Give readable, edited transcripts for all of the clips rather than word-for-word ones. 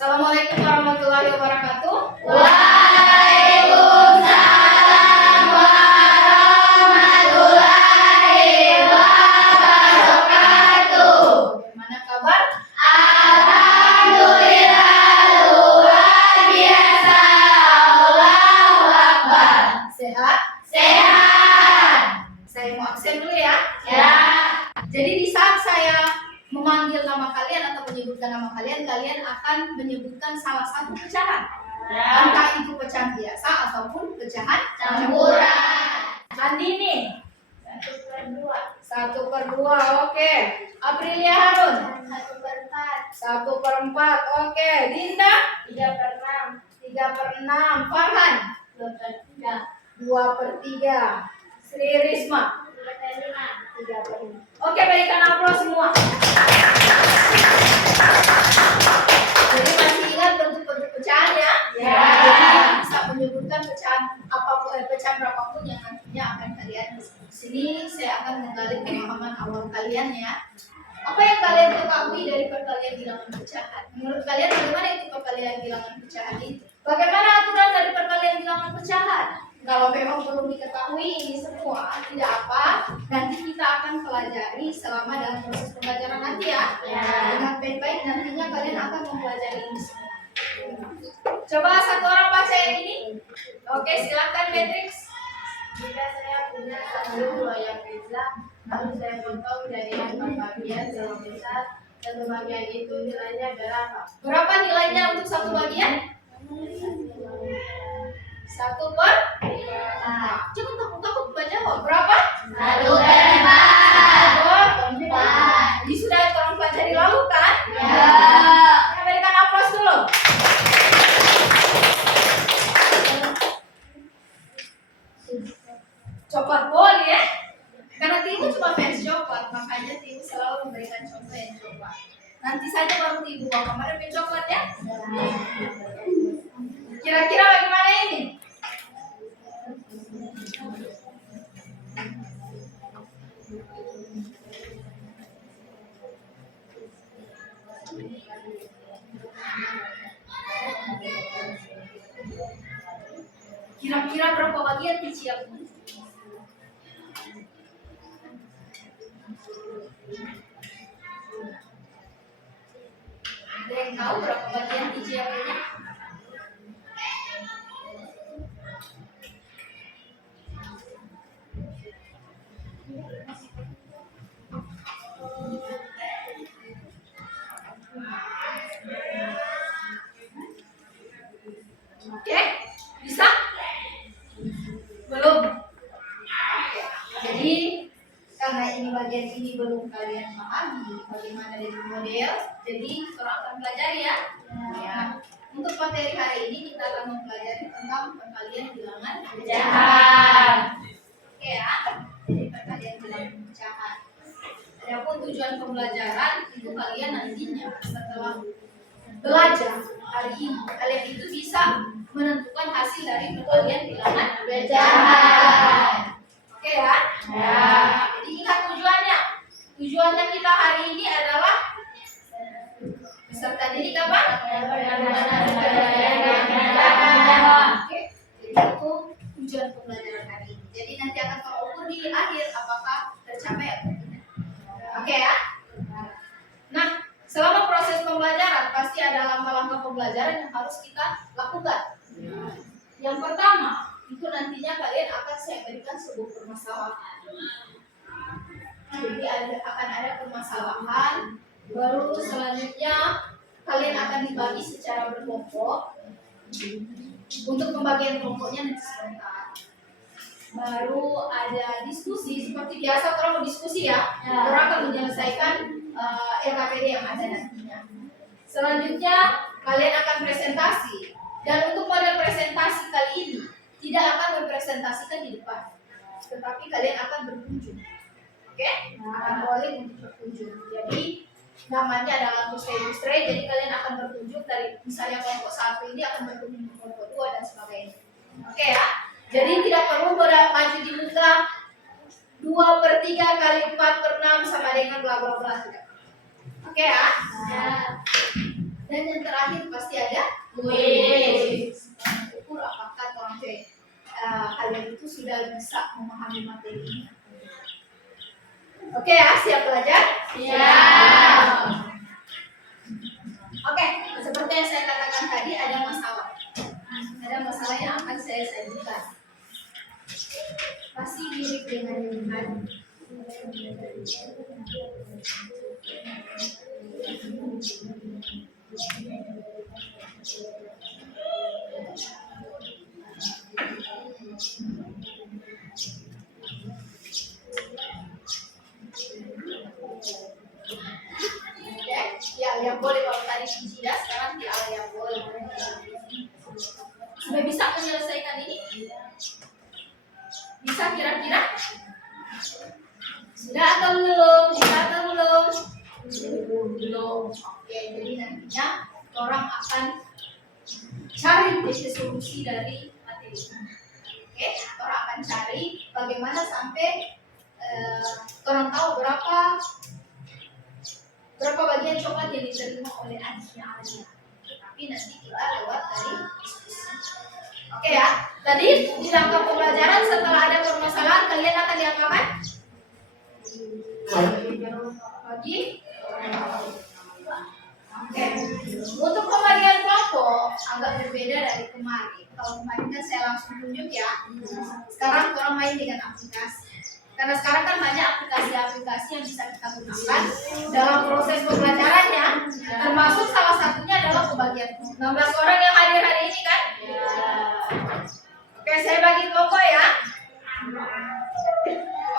Assalamualaikum warahmatullahi wabarakatuh. Waalaikumsalam warahmatullahi wabarakatuh. Bagaimana kabar? Alhamdulillah luar biasa. Allahu Akbar. Sehat? Sehat. Saya mau absen dulu ya. Ya. Jadi di saat saya memanggil nama kalian atau menyebutkan nama kalian, kalian akan menyebutkan salah satu pecahan. Entah itu pecahan biasa ataupun pecahan Campuran. Andini. 1/2. 1/2, oke. Aprilia Harun. 1/4. 1/4, oke. Dinda. 3/6. 3/6. Farhan. 2/3. 2/3. Sri Risma. 3/5. 3/5. Oke, berikan aplaus semua. Jadi masih ingat bentuk-bentuk pecahan ya? Ya. Jadi bisa menyebutkan pecahan apapun, pecahan berapapun yang nantinya akan kalian. Di sini saya akan menggali pemahaman awal kalian ya. Apa yang kalian ketahui dari perkalian bilangan pecahan? Menurut kalian bagaimana itu perkalian bilangan pecahan itu? Bagaimana aturan dari perkalian bilangan pecahan? Kalau memang belum diketahui ini semua, tidak apa. Nanti kita akan pelajari selama dalam proses pembelajaran nanti ya. Dengan baik-baik nantinya kalian akan mempelajari ini semua. Coba satu orang baca yang ini. Oke, silakan Matrix. Jika saya punya satu loyang pizza, lalu saya potong jadi 4 bagian yang besar, satu bagian itu nilainya berapa? Berapa nilainya untuk satu bagian? 1/4. Coba takut baca kok. Berapa? 1/4. Ini sudah tolong pelajari lalu kan? Ya. Kita berikan aplaus dulu. Coklat boleh ya? Karena Timu cuma fans coklat, makanya Timu selalu memberikan contoh yang coklat. Nanti saja baru Timu bawa kemarin main coklat ya? Kira-kira bagaimana ini? Kira-kira berapa bagian cicil? Ada yang tahu berapa bagian cicilnya? Oke, bisa? Belum. Jadi karena ini bagian ini belum kalian pahami bagaimana dari model, jadi orang akan pelajari ya. Ya. Untuk materi hari ini kita akan mempelajari tentang perkalian bilangan pecahan. Oke ya. Jadi perkalian bilangan pecahan. Adapun tujuan pembelajaran itu kalian nantinya setelah belajar hari ini kalian itu bisa menentukan hasil dari perkalian bilangan pecahan. Oke ya? Ya. Jadi ingat tujuannya. Tujuannya kita hari ini adalah peserta didik apa? Oke. Jadi itu tujuan pembelajaran hari ini. Jadi nanti akan terukur di akhir apakah tercapai atau tidak. Oke ya? Nah, selama proses pembelajaran pasti ada langkah-langkah pembelajaran yang harus kita lakukan. Yang pertama, itu nantinya kalian akan saya berikan sebuah permasalahan. Jadi akan ada permasalahan, baru selanjutnya kalian akan dibagi secara berkelompok. Untuk pembagian kelompoknya nanti sebentar. Baru ada diskusi seperti biasa kalau mau diskusi ya. Orang akan menyelesaikan LKPD yang ada nantinya. Selanjutnya kalian akan presentasi. Dan untuk model presentasi kali ini tidak akan mempresentasikan di depan, tetapi kalian akan berkunjung. Oke? Akan boleh untuk berkunjung. Jadi namanya adalah lustre. Jadi kalian akan berkunjung dari misalnya kelompok 1 ini akan berkunjung ke kelompok 2 dan sebagainya. Oke ya? Jadi tidak perlu maju di muka 2/3 kali 4/6 sama dengan bla bla bla. Oke ya? Dan yang terakhir pasti ada kuis. Ukur apakah kalian itu sudah bisa memahami materi ini. Oke ya, siap belajar? Siap. Oke, seperti yang saya katakan tadi ada masalah. Ada masalah yang akan saya sajikan. Pasti mirip dengan yang tadi. Ya, yang boleh kalau tadi tidak, sekarang tidak yang boleh. Sudah bisa menyelesaikan ini? Bisa kira-kira? Sudah atau belum? Bisa atau belum? Belum. Oke, jadi nantinya orang akan cari titik solusi dari materi ini. Oke, orang akan cari bagaimana sampai orang tahu berapa bagian coklat yang diterima oleh adiknya Alia. Tapi nanti kita lewat dari diskusi. Oke ya, tadi di rangka pembelajaran setelah ada permasalahan kalian akan diapakan? Bagi. Oke. Untuk pembagian kelompok agak berbeda dari kemarin. Kalau kemarin kan saya langsung tunjuk ya. Sekarang orang main dengan aplikasi. Karena sekarang kan banyak aplikasi-aplikasi yang bisa kita gunakan dalam proses pembelajarannya. Termasuk salah satunya adalah pembagian 16 orang yang hadir hari ini kan? Oke, saya bagi kelompok ya.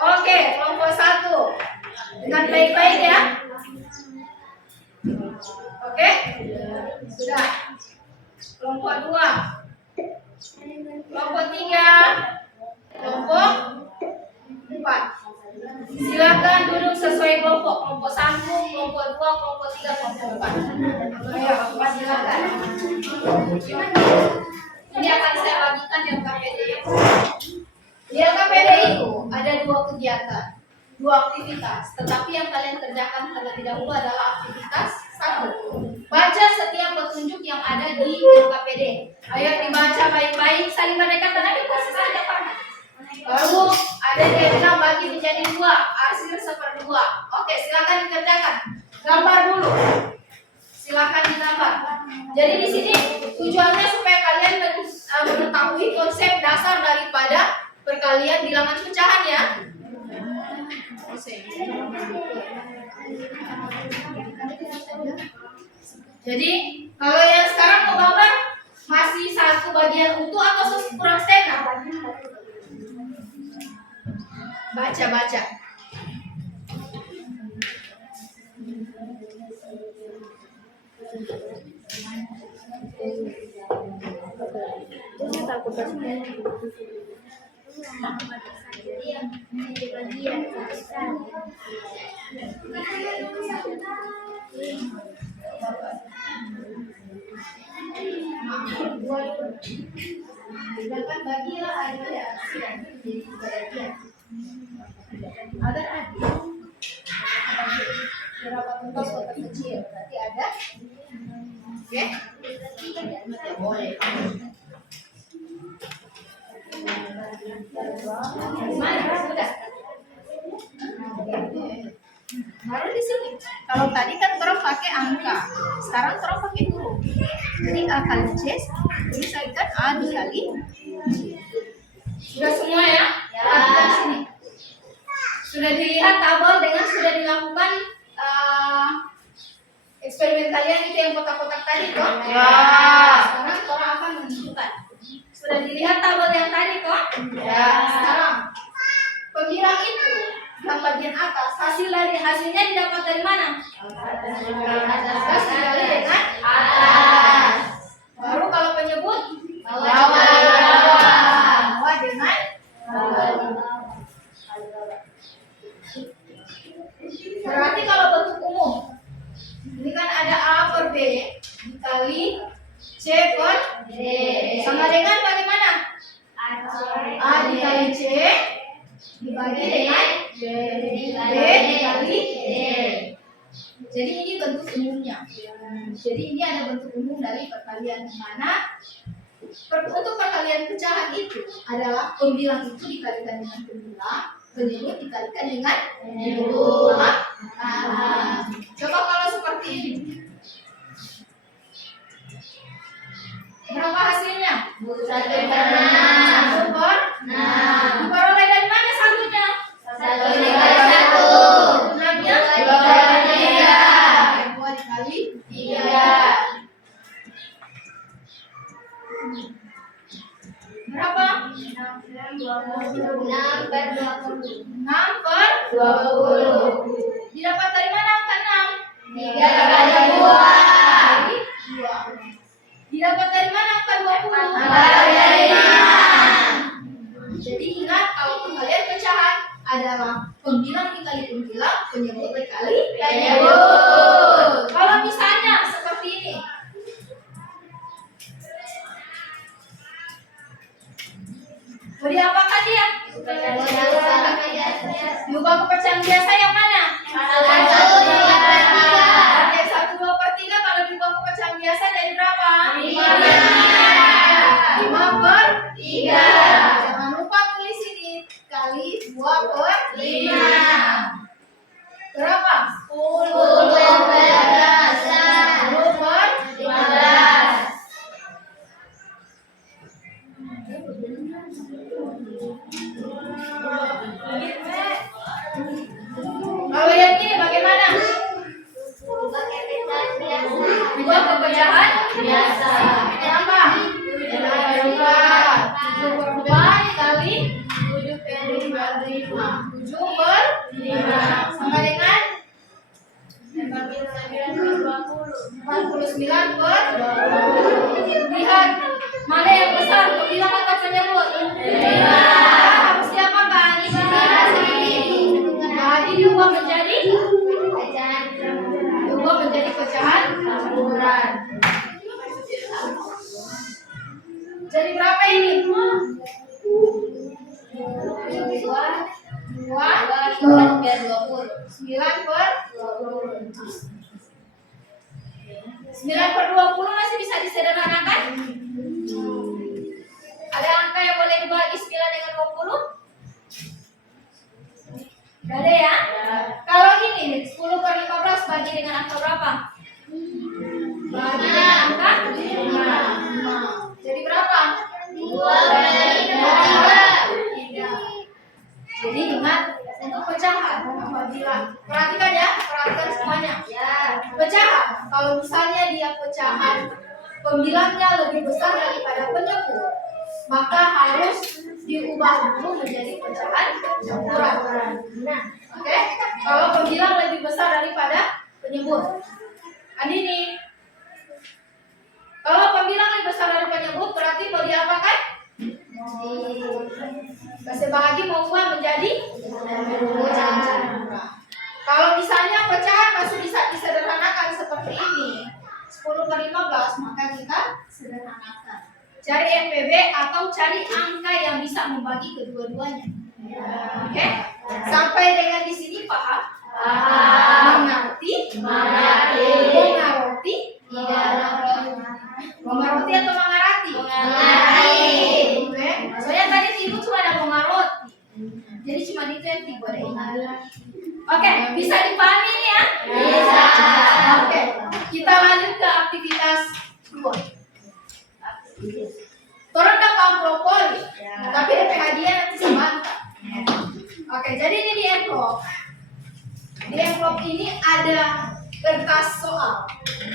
Oke, kelompok 1. Dengan baik-baik ya. Oke? Sudah. Kelompok 2. Kelompok 3. Kelompok 4. Silakan duduk sesuai kelompok. Kelompok 1, kelompok 2, kelompok 3, kelompok 4. Ayo, Bapak silakan. Ini akan saya bagikan di LKPD. Di LKPD itu ada 2 kegiatan, 2 aktivitas. Tetapi yang kalian kerjakan terlebih dahulu adalah aktivitas 1. Baca setiap petunjuk yang ada di LKPD. Ayo dibaca baik-baik, saling berdekatan aja posisi saja Pak. Baru ada yang bilang bagi menjadi 2, arsir 1/2. Oke, silakan dikerjakan. Gambar dulu. Silakan digambar. Jadi di sini tujuannya supaya kalian mengetahui konsep dasar daripada perkalian bilangan pecahan ya. Jadi kalau yang sekarang mau gambar masih 1 bagian utuh atau kurang setengah? Baca. Silakan bagilah ada ya, jadi bagian. Agar adil. Berapa tuntas kotak kecil? Berarti ada. Oke? Ya boleh. Mana? Sudah. Baru di sini. Kalau tadi kan orang pakai angka, sekarang orang pakai huruf. Jadi A kali C, ini saya kan A dikali. Sudah semua ya? Ya. Sini. Sudah dilihat tabel dengan sudah dilakukan eksperimen kalian itu yang kotak-kotak tadi toh? Ya. Sekarang orang akan menentukan. Sudah dilihat tabel yang tadi toh? Ya. Sekarang pembilang itu yang bagian atas hasilnya didapat dari mana? Atas dikali dengan atas. Baru kalau penyebut bawah dengan berarti kalau bentuk umum ini kan ada A per B dikali C per D sama dengan bagaimana? A dikali C dibagi dengan B dikali D. Jadi ini bentuk umumnya. Jadi ini ada bentuk umum dari perkalian di mana untuk perkalian pecahan itu adalah pembilang itu dikalikan dengan pembilang, penyebut dikalikan dengan penyebut. Coba kalau seperti ini. Berapa hasilnya? 1/6. 1/6. Diperoleh dari mana satunya? 1 dikali 1. 6-nya 2 dikali 3. Berapa? 6/20. Didapat dari mana angka 6? 3 kali 2. Didapat dari mana angka 20? Dari 5. Jadi ingat kalau perkalian pecahan adalah pembilang dikali pembilang, penyebut dikali Penyebut. Kalau misalnya seperti ini. Mau diapakan dia? Diubah ke pecahan biasa yang mana? 1/3. 1/2/3 kalau diubah ke pecahan biasa jadi berapa? 5. 5/3. Jangan lupa tulis ini kali 2/5. Berapa? 10/15. Kalau yang ini bagaimana? Dua ke pecahan Biasa. Berapa? 7/4 kali 7/5 sama dengan 49/20. Lihat mana yang besar, pembilang atau penyebut? Harus diapakan? Jadi diubah menjadi pecahan campuran. Jadi berapa ini? 9/20 masih bisa disederhanakan? Ada angka yang boleh dibagi 9 dengan 20? Gak ada ya? Kalau ini 10/15 bagi dengan angka berapa? Bagi dengan angka 5. Jadi berapa? 2/3. Jadi ingat untuk pecahan apabila perhatikan ya, perhatikan semuanya. Pecahan kalau misalnya dia pecahan pembilangnya lebih besar daripada penyebut, maka harus diubah dulu menjadi pecahan campuran. Oke? Kalau pembilang lebih besar daripada penyebut. Andini, kalau pembilang lebih besar dari penyebut berarti mau diapakan? Kasih bahagi mau ubah menjadi pecahan campuran. Kalau misalnya pecahan masih bisa disederhanakan seperti ini, 10/15, maka kita sederhanakan. Cari FPB atau cari angka yang bisa membagi kedua-duanya. Oke? Sampai dengan di sini paham? Mengerti? Mengerti? Mengerti atau mengerti? Oke. Soalnya tadi ibu cuma ada mengerti. Jadi cuma itu yang tiga ada ini. Oke, bisa dipahami ini ya? Bisa. Oke, kita lanjut ke aktivitas 2. Turun ke kampropoli, tapi DP hadiah nanti sama. Oke, jadi ini di envelope. Di envelope ini ada kertas soal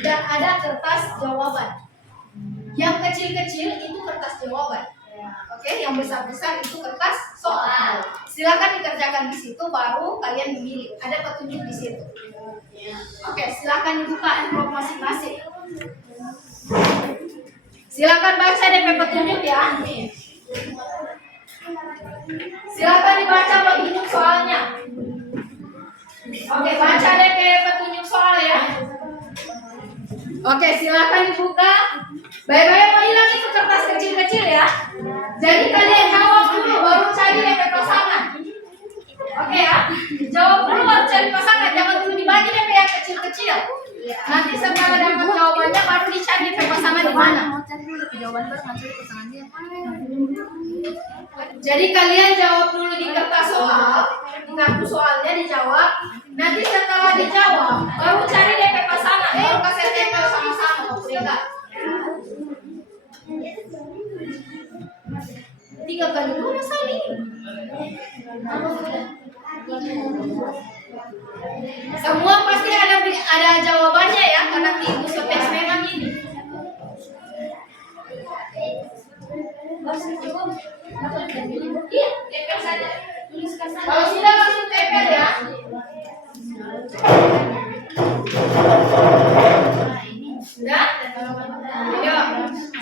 dan ada kertas jawaban. Yang kecil-kecil itu kertas jawaban. Oke, yang besar-besar itu kertas soal. Silakan dikerjakan di situ, baru kalian memilih. Ada petunjuk di situ. Oke, silakan dibuka envelope masing-masing. Silakan baca DP petunjuk ya. Silakan dibaca petunjuk soalnya. Oke, baca DP petunjuk soal ya. Oke, silakan dibuka. Baik-baik mau hilang itu kertas kecil-kecil ya. Jadi kalian jawab dulu baru cari DP pasangan. Oke ya. Jawab dulu baru cari pasangan. Jangan dulu dibagi DP yang kecil-kecil. kecil. Nanti setelah dapat jawabannya baru dicari pasangan di mana. Jadi kalian jawab dulu di kertas soal, di kartu soalnya dijawab. Nanti setelah dijawab, baru cari DP pasangan, baru kasih tempel sama-sama. Oke enggak? 3 kali 2 Sali. Semua pasti ada jawabannya ya, karena Ibu teks memang ini. Iya, tempel saja. Kalau sudah langsung tempel ya. Sudah? Ayo,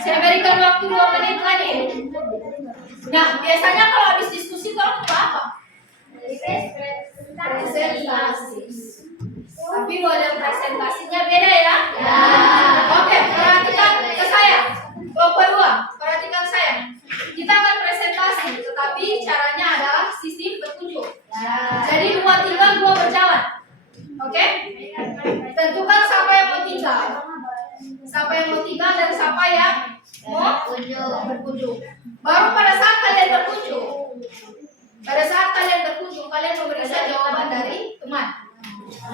saya berikan waktu 2 menit lagi. Nah, biasanya kalau habis diskusi kalau apa? Presentasi. Tapi model presentasinya beda ya? Ya. Oke, perhatikan ke saya. Kelompok 2, perhatikan saya. Kita akan presentasi, tetapi caranya adalah sistem bertujuh. Ya. Jadi 2 tinggal, 2 berjalan. Oke? Tentukan siapa yang mau tinggal. Siapa yang mau tinggal dan siapa yang mau berkunjung. Baru pada saat kalian berkunjung, kalian memeriksa jawaban dari teman.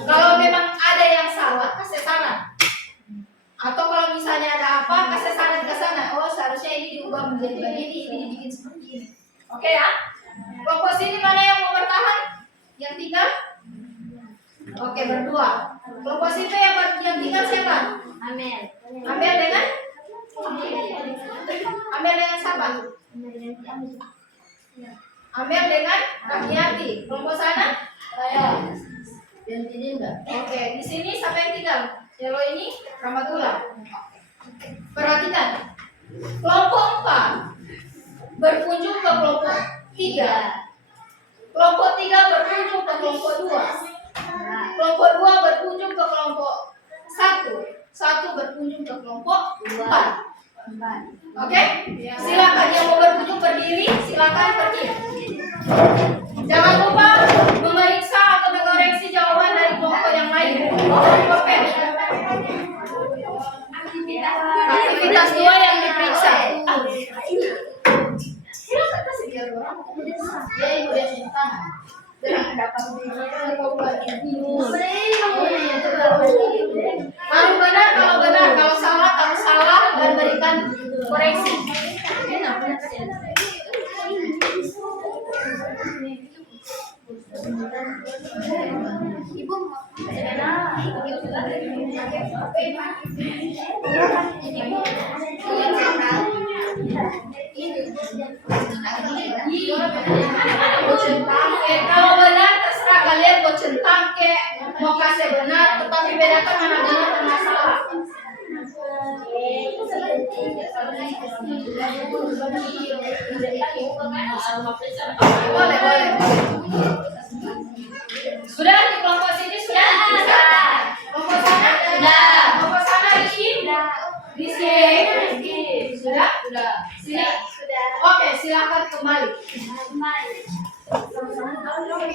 Kalau memang ada yang salah, kasih saran. Atau kalau misalnya ada apa, kasih saran ke sana. Oh, seharusnya ini diubah menjadi begini, ini dibikin seperti ini. Oke ya? Kelompok sini mana yang mau bertahan? Yang tinggal? Oke, berdua. Kelompok situ yang tinggal siapa? Amel. Amel dengan? Amel dengan siapa? Amel dengan Rahmiati. Kelompok sana? Saya. Oke, di sini siapa yang tinggal? Kalau ini Ramatullah. Perhatikan. Kelompok 4 berkunjung ke kelompok 3. Kelompok 3 berkunjung ke kelompok 2. Kelompok 2 berkunjung ke kelompok 1. 1 berkunjung ke kelompok 4. Oke? Silakan yang mau berkunjung berdiri, silakan pergi. Jangan lupa memeriksa atau mengoreksi jawaban dari kelompok yang lain. Aktivitas 2 yang diperiksa. Kalau benar, kalau salah, dan berikan koreksi. Ibu kalau benar terserah kalian mau centang ke mau kasih benar, tetapi bedakan mana benar dan mana salah. Boleh. Sudah di kelompok sini sudah? Kelompok sana? Sudah. Kelompok sana di sini? Sudah? Sini? Oke, silakan kembali.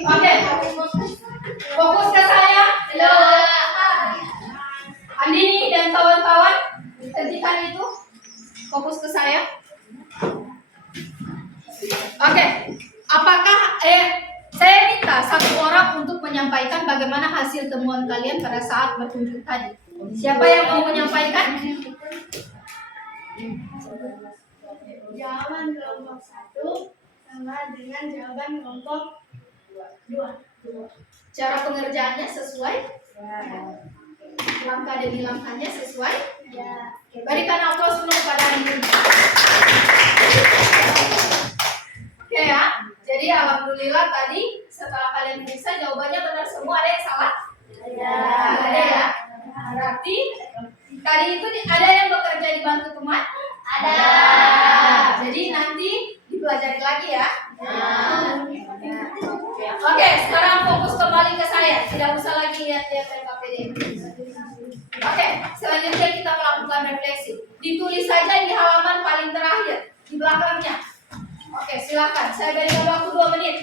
Oke. Fokus ke saya. Halo. Andini dan kawan-kawan, hentikan itu. Fokus ke saya. Oke. Apakah saya minta satu orang untuk menyampaikan bagaimana hasil temuan kalian pada saat berkunjung tadi. Siapa yang mau menyampaikan? Jawaban kelompok 1 sama dengan jawaban kelompok 2. Cara pengerjaannya sesuai? Langkah demi langkahnya sesuai? Ya. Berikan aplaus dulu kepada Andini. Oke ya. Jadi alhamdulillah tadi setelah kalian periksa jawabannya benar semua, ada yang salah? Ya. Ada ya. Berarti tadi itu ada yang bekerja dibantu teman? Ada. Jadi nanti dipelajari lagi ya. Ya. Oke, sekarang fokus kembali ke saya. Tidak usah lagi lihat-lihat LKPD. Oke, selanjutnya kita melakukan refleksi. Ditulis saja di halaman paling terakhir di belakangnya. Oke, silakan. Saya berikan waktu 2 menit.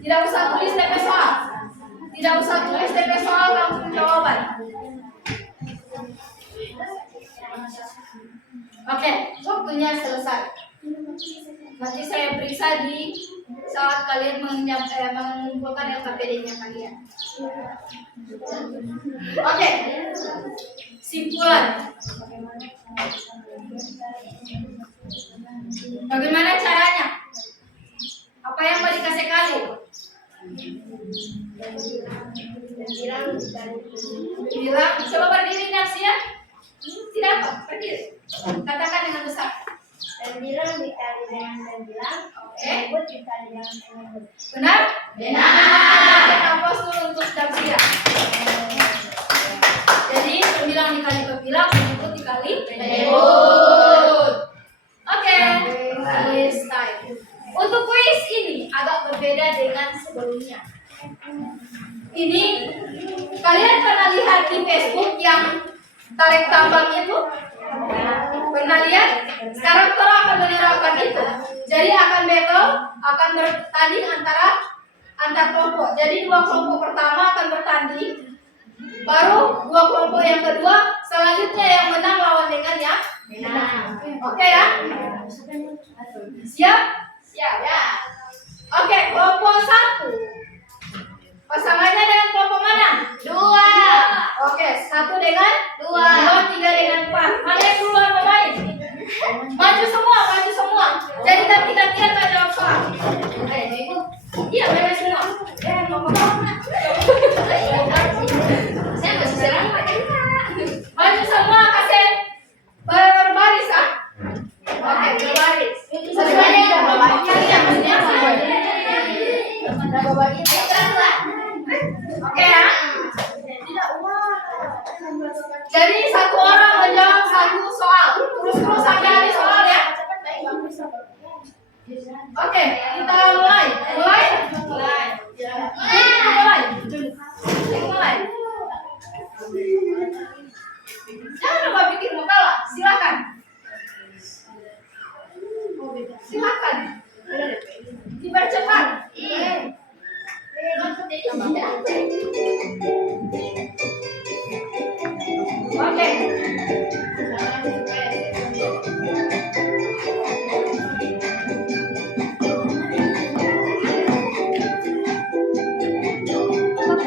Tidak usah tulis DP soal. Tidak usah tulis DP soal langsung jawaban. Oke, waktunya selesai. Nanti saya periksa di saat kalian mengumpulkan LKPD-nya kalian. Oke, simpulan. Bagaimana caranya? Apa yang mau dikasih kali? Bilang, coba berdiri Nafsi ya. Tidak apa, berdiri. Katakan dengan besar. Sembilan dikali dengan 9, menyebut dikali dengan menyebut. Benar? Benar. Hapus dulu untuk Nafsi ya. Jadi 9 dikali berbilang, menyebut dikali menyebut. Oke, quiz time. Untuk quiz ini agak berbeda dengan sebelumnya. Ini kalian pernah lihat di Facebook yang tarik tambang itu? Pernah lihat? Sekarang kita akan menerapkan itu. Jadi akan battle, akan bertanding antar kelompok. Jadi 2 kelompok pertama akan bertanding, baru 2 kelompok yang kedua, selanjutnya yang menang lawan dengan yang menang. Oke ya? Siap? Siap ya. Oke, kelompok 1. Pasangannya dengan kelompok mana? 2. Oke, 1 dengan 2, 3 dengan 4. Mana yang duluan bermain? Maju semua. Jadi ganti-gantian tak jawab soal. Iya, beres semua. Saya masih serang. Maju semua, kasih berbaris ah. Oke, berbaris. Sesuai dengan kelompok kalian. Oke ya. Jadi 1 orang menjawab 1 soal. Terus sampai habis soal ya. Oke, kita mulai. Mulai. Jangan lupa bikin makalah. Silakan. Dipercepat. Oke.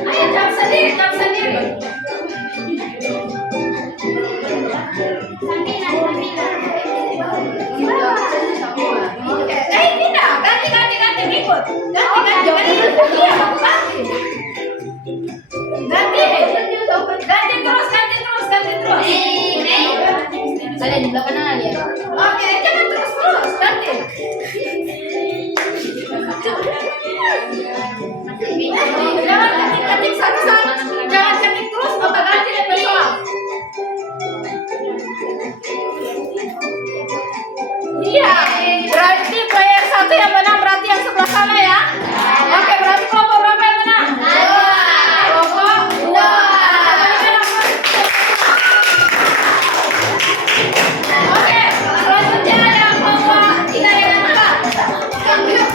Ayo jawab sendiri. Oke, tidak. Ganti ikut. Ganti terus. Kalian di belakang kanan ya. Oke, jangan terus. Ganti. Jangan ketik satu-satu. Jangan ketik terus, maka ganti dan bersoal. Iya, berarti player 1 yang menang berarti yang sebelah sana ya. Oke, berarti kelompok berapa yang menang? 2. Kelompok 2. Oke, selanjutnya ada kelompok 3 dengan 4. Yuk.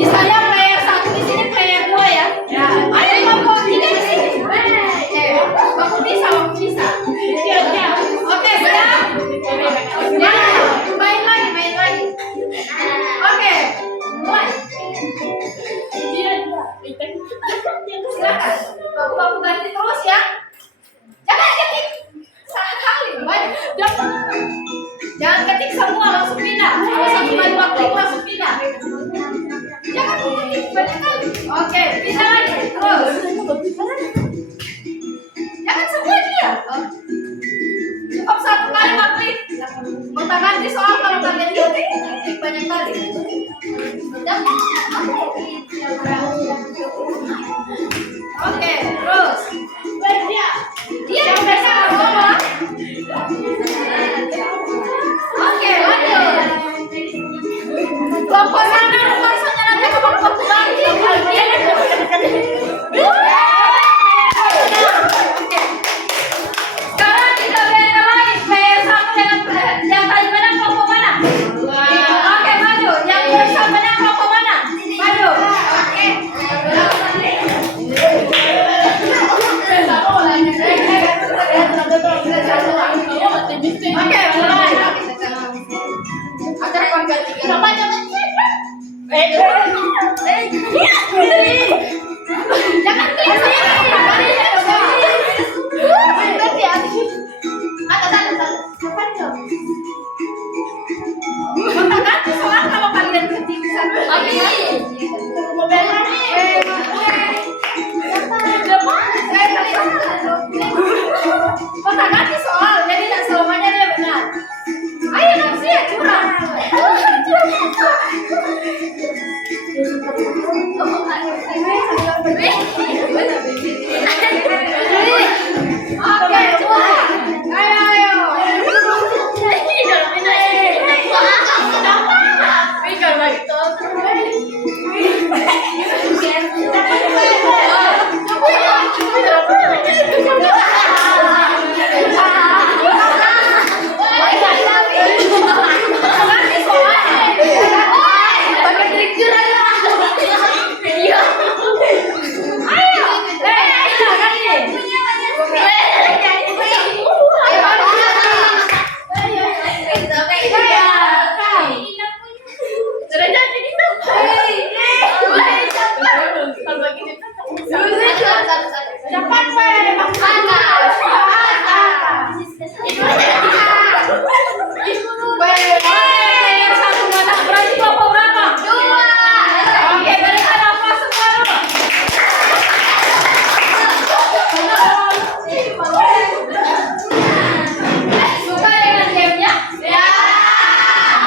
Di saya player 1, di sini player 2 ya. Ayo kelompok 3 di sini. Waktu bisa. Oke, sudah. Main lagi. Oke, mulai. Silakan. Baku ganti terus ya. Jangan ketik satu kali. Jangan ketik semua langsung pindah. Kalau satu kali waktu langsung pindah. Jangan ketik banyak kali. Oke, pindah lagi. Terus. Jangan semua dia. Cukup 1 kali klik. Kita ganti soal kalau kalian ketik banyak kali. Oke, terus. Dia yang biasa ngomong. Oke, lanjut. Kelompok sana luasannya nanti ke kelompok lagi. Sekarang kita lihat yang lain. Player 1 dengan yang tadi menang kelompok mana? Oke, maju. Yang bersama menang kelompok mana? Maju. Oke. Jangan lihat soal kalau kalian ketik satu ganti soal, jadi tidak selamanya dia benar. Ayo dong sih, curang. Oke, curang. Ayo. Cepat, yang satu mana? Berarti kelompok berapa? 2. Oke, berikan aplaus semua dulu. Suka dengan gamenya? Ya.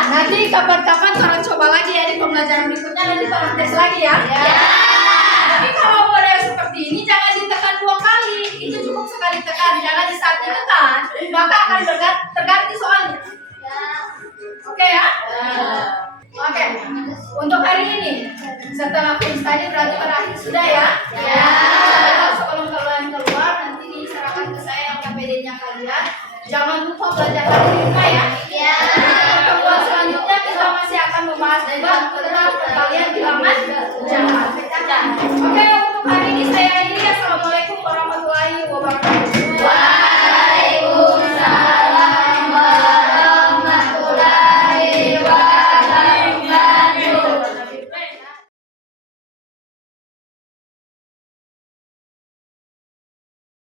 Nanti kapan-kapan orang coba lagi ya di pembelajaran berikutnya, nanti orang tes lagi ya. Tapi kalau model seperti ini jangan ditekan 2 kali, itu cukup sekali tekan, jangan di saat ditekan maka akan terganti soalnya. Oke ya? Oke. Untuk hari ini setelah quiz tadi berarti berakhir sudah ya? Ya. Sebelum kalian keluar nanti diserahkan ke saya yang KPD-nya kalian. Jangan lupa belajar hari ini ya. Ya. Pertemuan selanjutnya kita masih akan membahas juga tentang perkalian bilangan jahat. Oke.